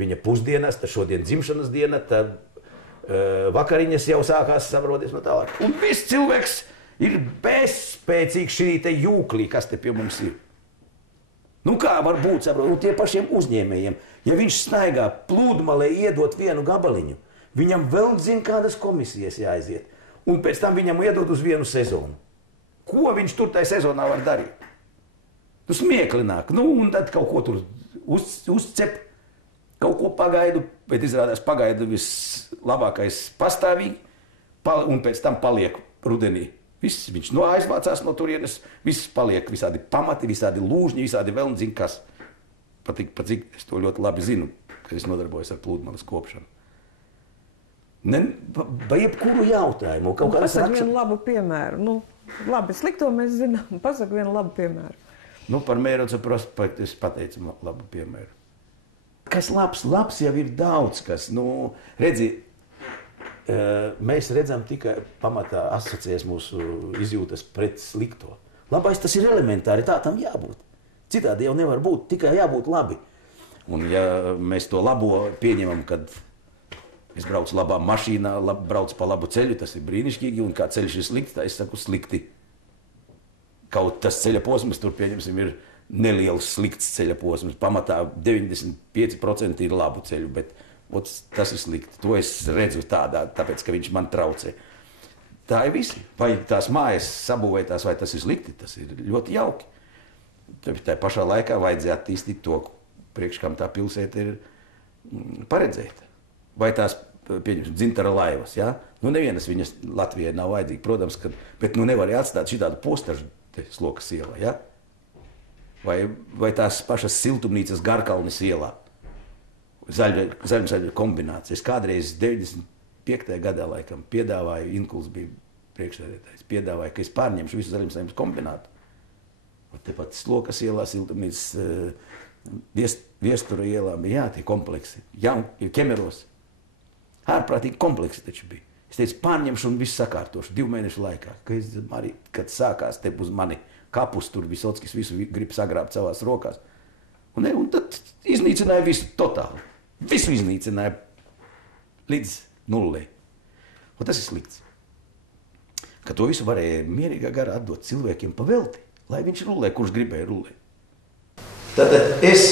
viņa pusdienās, tad šodien dzimšanas diena, tad vakariņas jau sākās, saproties no tālāk. Un viss cilvēks ir bezspēcīgs šī te jūklī, kas te pie mums ir. Nu kā var būt, saproties, tie pašiem uzņēmējiem, ja viņš staigā plūdmalē iedot vienu gabaliņu, viņam vēl zina, kādas komisijas jāaiziet, un pēc tam viņam iedot uz vienu sezonu. Ko viņš tur tajā sezonā var darīt? Tu smieklināk, nu un tad kaut ko tur uzcep, kaut ko pagaidu, bet izrādās pagaidu vislabākais pastāvīgi, un pēc tam paliek rudenī. Viss viņš aizvācās no turienes, viss paliek visādi pamati, visādi lūžņi, visādi vēl un zin kas. Pat cik es to ļoti labi zinu, ka es nodarbojos ar plūdmalas kopšanu. Vai jebkuru jautājumu, kaut kādas Pasaka vienu labu piemēru. Nu, labi, slikto mēs zinām. Pasaka vienu labu piemēru. Nu, par Mēroca prospektu es pateicu labu piemēru. Kas labs jau ir daudz, kas, nu, redzi, mēs redzam tikai pamatā asociēs mūsu izjūtas pret slikto. Labais tas ir elementāri, tā tam jābūt. Citādi jau nevar būt, tikai jābūt labi. Un ja mēs to labo pieņemam, kad es braucu labā mašīnā, braucu pa labu ceļu, tas ir brīnišķīgi, un kā ceļš ir slikts, tā es saku slikti. Kaut tas ceļa posms, tur pieņemsim, ir neliels slikts ceļa posms. Pamatā 95% ir labu ceļu, bet tas ir slikti. To es redzu tādā, tāpēc, ka viņš man traucē. Tā ir visi. Vai tās mājas sabūvētās, vai tas ir slikti, tas ir ļoti jauki. Tā pašā laikā vajadzēja attīstīt to, priekš kam tā pilsēta ir paredzēta. Vai tās, pieņemsim, dzintara laivas, ja? Nu, nevienas viņas Latvijai nav vajadzīgi, protams, bet nu nevar atstāt šitādu postažu te Slokas ielā, ja? Vai tās pašas siltumnīcas Garkalnes ielā. Zaļu kombinācija. Es kādreiz 95. gadā laikam piedāvāju, Inkuls bija priekšsēdētājs, piedāvāju, ka es pārņemšu visu zaļumsaimnes kombinātu. Tepat Slokas ielā, siltumnīcas, Viestura ielā bija, jā, tie kompleksi. Ķemeros. Ārprātīgi kompleksi taču bija. Es teicu, pārņemšu un visu sakārtošu 2 mēnešu laikā. Kad sākās te uz mani kapus, tur Visockis visu grib sagrābt savās rokās. Un tad iznīcināja visu totāli. Visu iznīcināja. līdz nullei. Un tas ir slikts. Ka to visu varēja mierīgā garā atdot cilvēkiem pa velti, lai viņš rullē, kurš gribēja rullē. Tātad es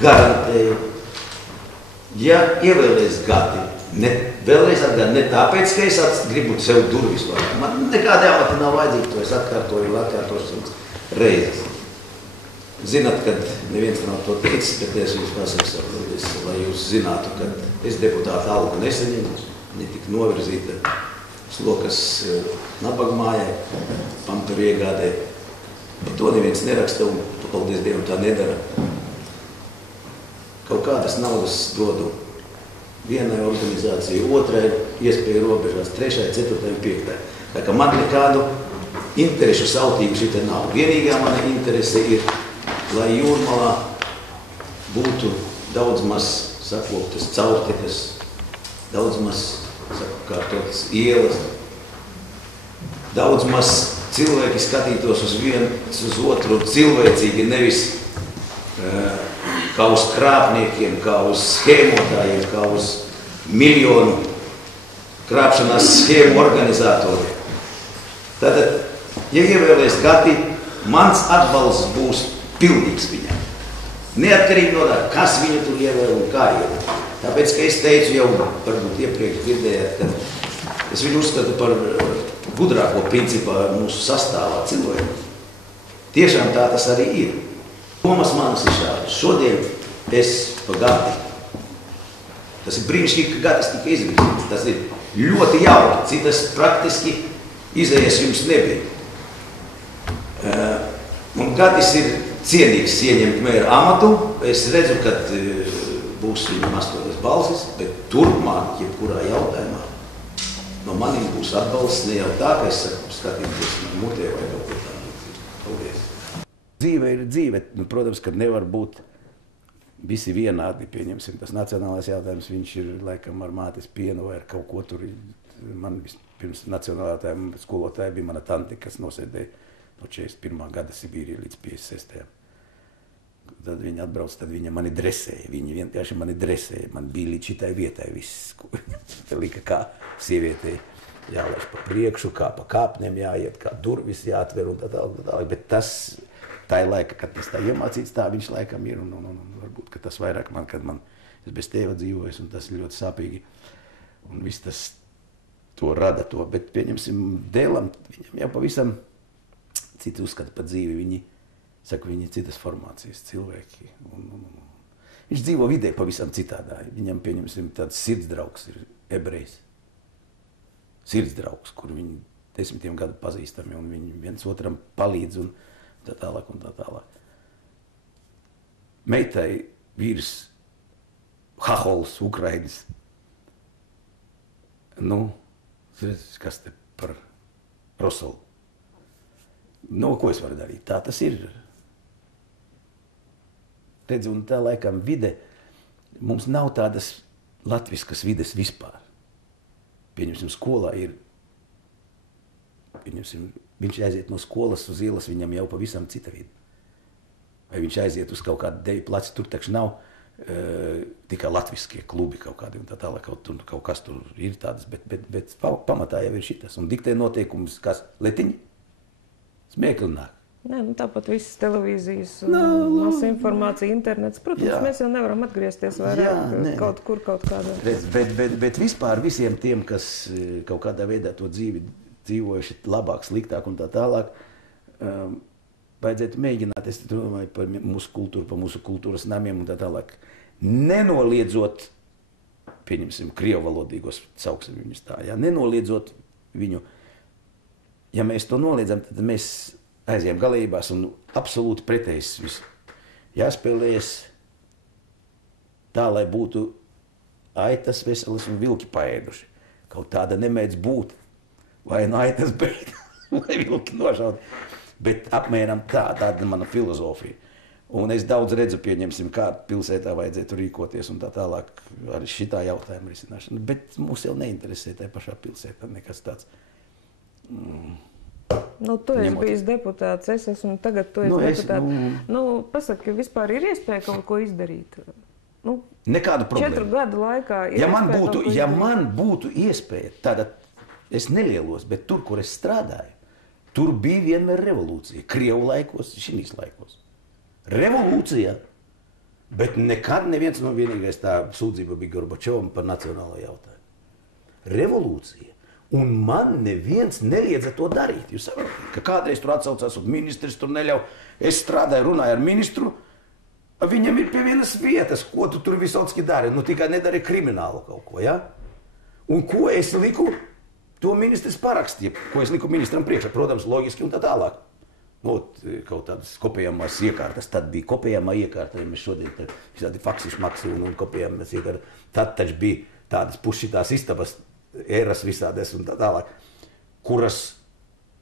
garantēju, ja ievēlēs gadi, vēlreiz atgādu, ne tāpēc, ka es gribu sev durvis vaļā. Man nekādi amati nav vajadzīgi, to es atkārtošu reizes. Zināt, kad neviens nav to teicis, bet es jums pasaku, lai jūs zinātu, ka es deputāta algu nesaņemu, netika novirzīta slokas nabagmājai, pamperu iegādē. Bet to neviens neraksta un, paldies Dievam, tā nedara. Kaut kādas naudas dodu vienai organizācijai, otrai iespēju robežās, trešai, ceturtai un piektai. Tā kā man nekādu interešu sautību šitā nav. Vienīgā mana interese ir, lai Jūrmalā būtu daudz maz sakoptas caurtekas, daudz maz sakārtotas ielas, daudz maz cilvēki skatītos uz viens uz otru cilvēcīgi, nevis kā uz krāpniekiem, kā uz schēmotājiem, kā uz miljonu krāpšanās schēmu organizatoriem. Tātad, ja ievēlēs gadi, mans atbalsts būs pilnīgs viņam. Neatkarīgi no tā, kas viņu tur ievēl un kā ievēl. Tāpēc, ka es teicu jau, varbūt iepriekš dzirdējāt, ka es viņu uzskatu par gudrāko principā mūsu sastāvā cilvēku. Tiešām tā tas arī ir. Domas manas ir šādas. Šodien es pa gadi. Tas ir brīnišķīgi, ka gadis tika izvirzīts. Tas ir ļoti jauki. Citas praktiski izējas jums nebija. Un gadis ir cienīgs ieņemt mēra amatu. Es redzu, ka būs viņam 8 balsis, bet turpmāk, jebkurā jautājumā, no maniem būs atbalsts ne jau tā, ka es saku, skatīties mutē vai kaut ko tādu. Paldies. Dzīve ir dzīve. Protams, ka nevar būt visi vienādi, pieņemsim, tas nacionālais jautājums, viņš ir laikam ar mātes pienu vai ar kaut ko tur. Man pirms nacionālā skolotāja bija mana tante, kas nosēdēja no 41. gada Sibīrija līdz 56. Tad viņi atbrauc, tad viņa mani dresēja. Viņi vienkārši mani dresēja. Man bija līdz šitai vietai viss, ko lika kā sievietei jālaiž pa priekšu, kā pa kāpnēm jāiet, kā durvis jāatver un tā tālāk. Bet tas, tā ir laika, kad tas tā iemācīts, tā viņš laikam ir. Un varbūt, ka tas vairāk man, kad es bez tēva dzīvoju, un tas ir ļoti sāpīgi. Un viss tas to rada to. Bet pieņemsim dēlam, viņam jau pavisam citi uzskata par dzīvi. Viņi citas formācijas cilvēki. Viņš dzīvo vidē pavisam citādā. Viņam, pieņemsim, tāds sirdsdraugs ir ebrejs. Sirdsdraugs, kur viņi 10 gadu pazīstami un viņi viens otram palīdz un tā tālāk un tā tālāk. Meitai vīrs Hahols, Ukrainis. Kas te par Rosolu? Ko es varu darīt? Tā tas ir. Redzi, un tā laikam vide, mums nav tādas latviskas vides vispār. Pieņemsim, skolā ir, viņš aiziet no skolas uz ielas, viņam jau pavisam cita vide. Vai viņš aiziet uz kaut kādu deju placi, tur taču nav tikai latviskie klubi kaut kādi un tā tālāk, kaut kas tur ir tādas, bet pamatā jau ir šitas. Un diktē noteikumus, kas letiņi, smēklināk. Nē, tāpat visas televīzijas, masa informācija, internets. Protams, mēs jau nevaram atgriezties vairāk kaut kur, kaut kādā. Bet vispār visiem tiem, kas kaut kādā veidā to dzīvi dzīvojuši labāk, sliktāk un tā tālāk, vajadzētu mēģināt, es domāju par mūsu kultūru, par mūsu kultūras namiem un tā tālāk, nenoliedzot, pieņemsim, krievalodīgos sauksim viņus tā, nenoliedzot viņu. Ja mēs to noliedzam, tad mēs aizējām galībās un absolūti pretējs visu. Jāspēlējas tā, lai būtu aitas veselas un vilki paēduši. Kaut tāda nemēdz būt. Vai no aitas beigt, vai vilki nošaut. Bet apmēram tāda mana filozofija. Un es daudz redzu, pieņemsim, kā pilsētā vajadzētu rīkoties un tā tālāk arī šitā jautājuma risināšana. Bet mūs jau neinteresē tajā pašā pilsētā nekas tāds. Tu esi bijis deputāts, es esmu tagad, tu esi deputāts. Pasaki, vispār ir iespēja kaut ko izdarīt? Nekādu problēmu. 4 gadu laikā ir ja man būtu iespēja, tāda es nelielos, bet tur, kur es strādāju, tur bija vienmēr revolūcija. Krievu laikos, šīs laikos. Revolūcija. Bet nekad neviens no vienīgais tā sūdzība bija Gorbačovam par nacionālo jautājumu. Revolūcija. Un man neviens neliedza to darīt. Jūs saprotat, ka kādreiz tur atsaucās, un ministrs tur neļauj. Es strādāju, runāju ar ministru. Viņam ir pie vienas vietas, ko tu tur Visocki dari. Nu, tikai nedari kriminālu kaut ko, ja? Un ko es liku? To ministrs parakstīja. Ko es liku ministram priekšā? Protams, loģiski un tā tālāk. Kaut tādas kopējamās iekārtas. Tad bija kopējamā iekārta, ja mēs šodien visādi faksi, šmaksi un kopējamās iekārtas. Tad taču bija tādas pušitās istabas, eras visādas un tā tālāk, kuras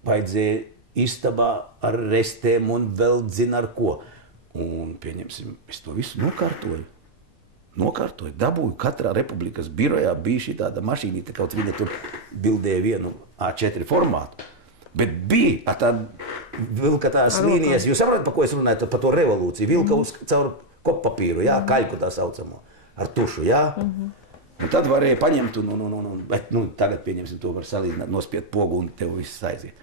vajadzēja istabā ar restēm un vēl zina ar ko. Un, pieņemsim, es to visu nokārtoju. Dabūju katrā republikas birojā bija šī tāda mašīnīte, kaut viņa tur bildēja vienu A4 formātu. Bet bija tāda vilka tās līnijas, jūs saprotat, pa ko es runāju, pa to revolūciju, vilka uz caur koppapīru, jā, kaļku tā saucamo, ar tušu, jā. Un tad varēja paņemt, bet tagad, pieņemsim, to var salīdzināt, nospiet pogu un tev viss aiziet.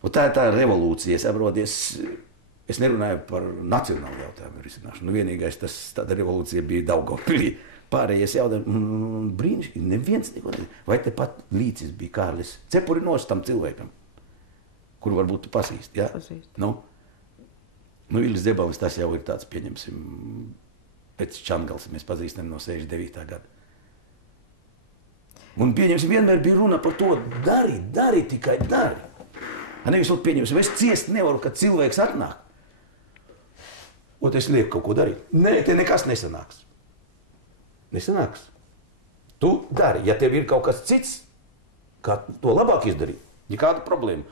Un tā ir tā revolūcija, saproties, es nerunāju par nacionālu jautājumu risināšanu. Vienīgais tāda revolūcija bija Daugavpilī. Pārējais jautājumu, brīnišķīgi, neviens neko nezina. Vai te pat līdzis bija Kārlis Cepurinos tam cilvēkam, kuru varbūt tu pasīsti, jā? Pasīst. Ilis Zebalis, tas jau ir tāds, pieņemsim, pēc Čangals, mēs pazīstam no 69. gada. Un pieņemsim, vienmēr bija runa par to, dari, tikai dari. Nevis, pieņemsim, es ciest nevaru, kad cilvēks atnāk. Es lieku kaut ko darīt. Nē, te nekas nesanāks. Nesanāks. Tu dari. Ja tev ir kaut kas cits, kā to labāk izdarīt, nekāda problēma.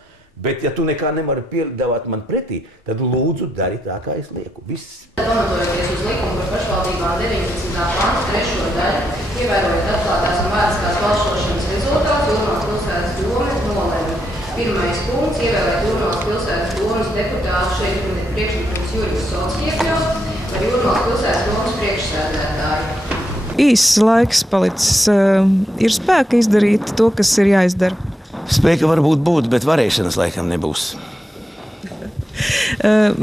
Bet ja tu nekā nevari piedāvāt man pretī, tad lūdzu dari tā, kā es lieku. Viss. Pamatojoties uz likumu par pašvaldībām 19. pānta 3. daļu, ievērojot atklātās un vēriskās balsošanas rezultātus, Jūrmālas pilsētas doma nolēma. Pirmais punkts, ievēlēt Jūrmālas pilsētas domas deputātu, šeit ir priekšlikums Juris Visocki iekļaut, par Jūrmālas pilsētas domas priekšsēdētāju. Īsts laiks palicis. Ir spēka izdarīt to, kas ir jāizdara? Spēka varbūt būt, bet varēšanas laikam nebūs.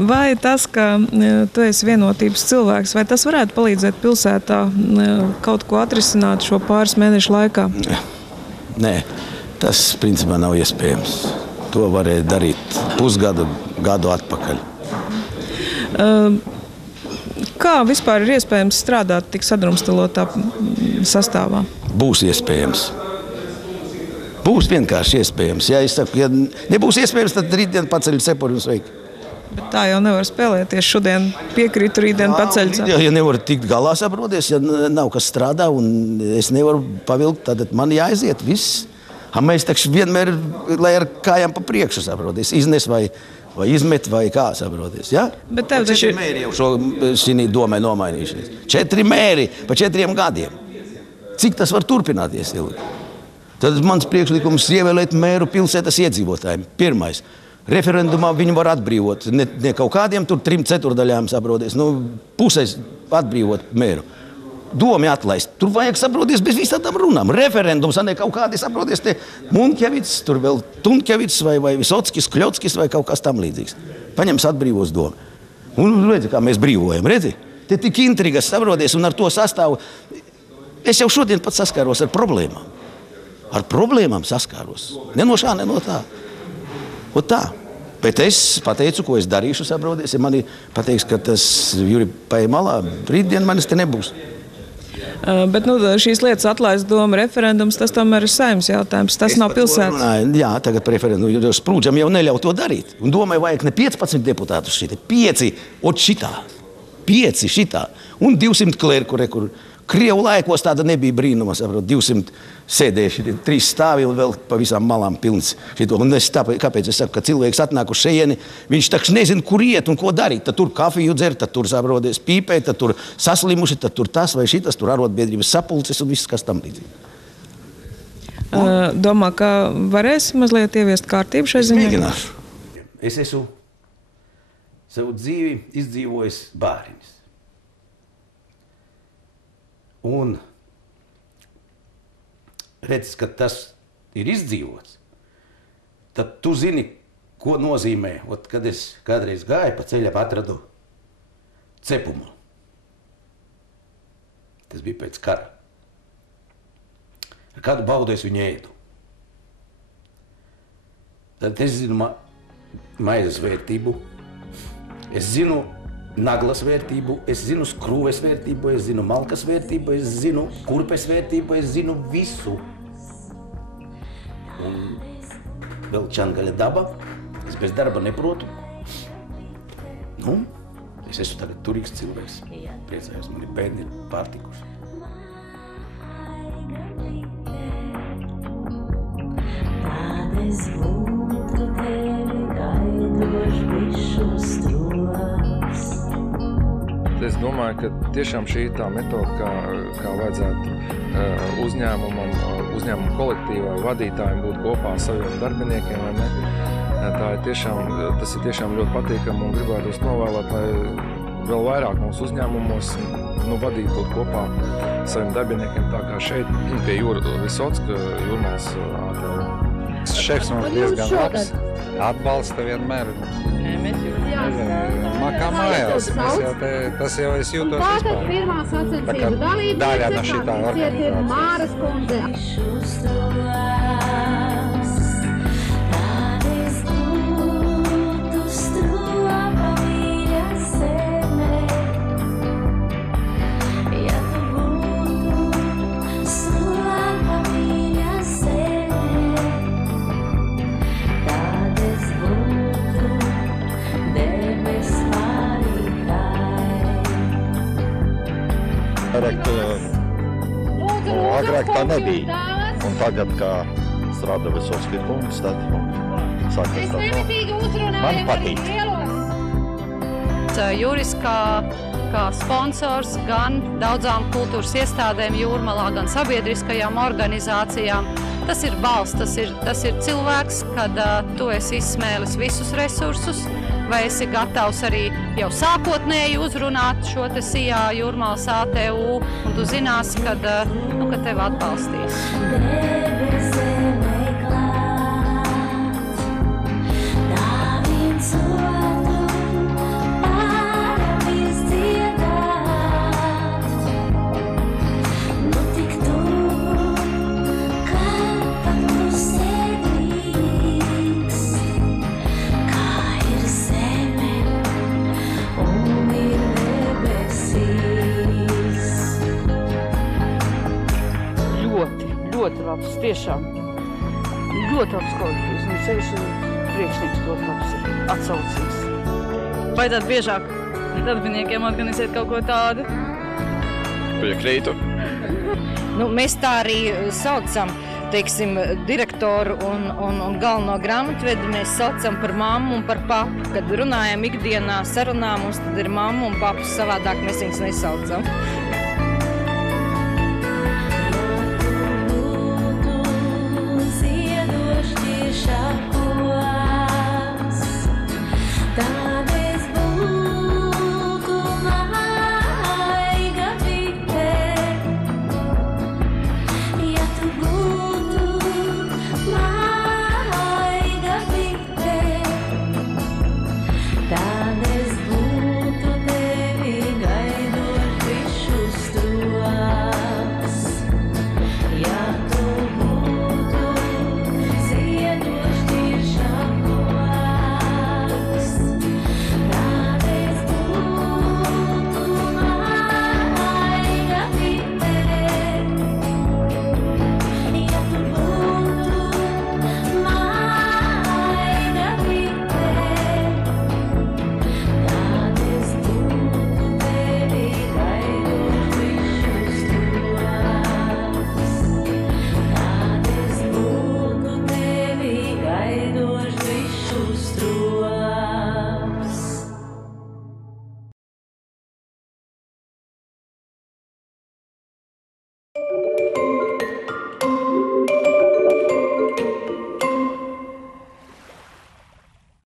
Vai tas, ka tu esi vienotības cilvēks, vai tas varētu palīdzēt pilsētā kaut ko atrisināt šo pāris mēnešu laikā? Nē, tas principā nav iespējams. To varēja darīt gadu atpakaļ. Kā vispār ir iespējams strādāt tik sadrumstalotā sastāvā? Būs iespējams. Būs vienkārši iespējams. Ja es saku, ja nebūs iespējams, tad rītdien paceļu cepuri un sveiki. Bet tā jau nevar spēlēties. Šodien piekrītu, rītdien paceļu. Ja nevaru tikt galā, saproties, ja nav kas strādā un es nevaru pavilkt, tad man jāaiziet viss. Mēs taču vienmēr, lai ar kājām pa priekšu, saproties, iznes vai izmet vai kā, saproties, ja? Bet tev taču... 4 mēri jau šī domai nomainījušies. 4 mēri pa 4 gadiem. Cik tas var turpināties ilgi? Tad mans priekšlikums ievēlēt mēru pilsētas iedzīvotājiem. Pirmais. Referendumā viņu var atbrīvot. Ne kaut kādiem tur 3/4, saproties. Pusēs atbrīvot mēru. Domi atlaist. Tur vajag saproties bez visādām runām. Referendums, ne kaut kādi saproties te Munkevits, tur vēl Tunkevits vai Visotskis, Kļotskis vai kaut kas tam līdzīgs. Paņems atbrīvos domu. Un redzi, kā mēs brīvojam, redzi? Te tik intrigas saproties un ar to sastāvu. Es jau šodien pat saskāros ar problēmām. Ar problēmām saskāros. Ne no šā, ne no tā. Un tā. Bet es pateicu, ko es darīšu, saproties. Ja mani pateiks, ka tas Juri paie malā, rītdien manis te nebūs. Bet šīs lietas atlaist doma, referendums, tas tomēr ir Saeimas jautājums. Tas nav pilsētas. Jā, tagad par referendumu, jo Sprūdžam jau neļauj to darīt. Un domāju, vajag ne 15 deputātus šitā, 5, šitā. 5 šitā. Un 200 klērku, kur Krievu laikos tāda nebija brīnuma, saprot, 200 sēdējuši, 3 stāvi un vēl pa visām malām pilns šito. Un kāpēc es saku, ka cilvēks atnāk uz šejieni, viņš taču nezin, kur iet un ko darīt. Tad tur kafiju dzer, tad tur saproties pīpē, tad tur saslimuši, tad tur tas vai šitas, tur arotbiedrības sapulces un viss, kas tam līdzīgi. Domā, ka varēs mazliet ieviest kārtību šai ziņā? Mēģināšu. Es esmu savu dzīvi izdzīvojis bāriņus. un redz, ka tas ir izdzīvots, tad tu zini, ko nozīmē. Kad es kādreiz gāju pa ceļam, atradu cepumu. Tas bija pēc kara. Ar kādu baudu es viņu ēdu. Tad es zinu maizes vērtību, es zinu naglas vērtību, es zinu skrūves vērtību, es zinu malkas vērtību, es zinu kurpes vērtību, es zinu visu. Un vēl čangaļa daba, es bez darba neprotu. Nu, es esmu tagad turīgs cilvēks, priecājos, mani bērni ir pārtikuši. Es būtu tevi gaidoši visus tos. Es domāju, ka tiešām šī ir tā metode, kā vajadzētu uzņēmumu kolektīvai vadītājiem būt kopā ar saviem darbiniekiem, vai ne? Tas ir tiešām ļoti patīkami un gribētos novēlēt, lai vēl vairāk mūsu uzņēmumos vadīt būt kopā ar saviem darbiniekiem, tā kā šeit pie Visocka Jūrmālas ATL. Šefs mums diezgan labs, atbalsta vienmēr. Makā mājās, tas jau es jūtos vispār. Pirmā sacensību dalībniece, šķiet ir Māras kundze. Agrāk tā nebija, un tagad, kā strādā Visocka kungs, tad sākas tā. Man patīk. Juris kā sponsors gan daudzām kultūras iestādēm Jūrmalā, gan sabiedriskajām organizācijām. Tas ir balsts, tas ir cilvēks, kad tu esi izsmēlis visus resursus, vai esi gatavs arī jau sākotnēji uzrunāt šo te SIA Jūrmalas ATU, un tu zināsi, ka tevi atbalstīs. Ļoti labs, tiešām. Ļoti labs kolektīvs, un sevišķi priekšnieks ļoti labs ir, atsaucīgs. Vajadzētu biežāk darbiniekiem organizēt kaut ko tādu? Piekrītu. Mēs tā arī saucam, teiksim, direktoru un galveno grāmatvedi mēs saucam par mammu un par papu. Kad runājam ikdienā sarunā, mums tad ir mamma un papas, savādāk mēs viņus nesaucam.